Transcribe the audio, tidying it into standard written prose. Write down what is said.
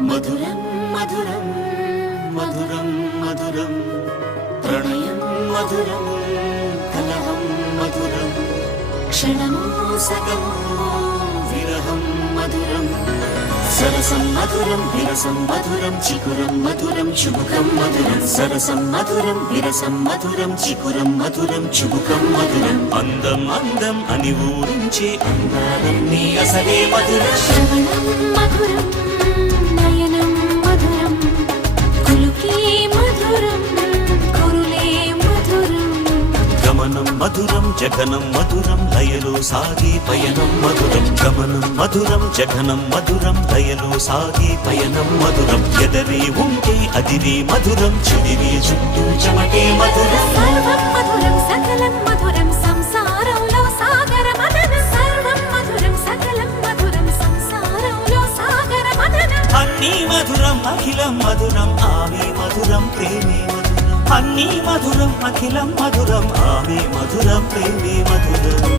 మధురం మధురం మధురం మధురం ప్రణయం మధురం కలహం మధురం క్షణము సగము విరహం మధురం సరసం మధురం విరసం మధురం చికురం మధురం చుబుకం మధురం సరసం మధురం విరసం మధురం చికురం మధురం చుబుకం మధురం అందం అందం అని ఊరించే అందాలన్నీ అసలే మధురం శ్రవణం మధురం నయనం మధురం కులుకే మధురం కురులే మధురం గమనం మధురం జగనం మధురం లయలో సాగే పయనం మధురం గమనం మధురం జగనం మధురం లయలో సాగే పయనం మధురం ఎదరి ఉంటే అదిరి మధురం చెదిరి చుట్టూ చెమటే మధురం సర్వం మధురం సకలం మధురం సంసారంలో సాగర మదనం సర్వం మధురం సకలం మధురం సంసారంలో సాగర మదనం అన్నీ మధురం అఖిలం మధురం ఆమె మధురం ప్రేమే మధురం అన్నీ మధురం అఖిలం మధురం ఆమె మధురం ప్రేమే మధురం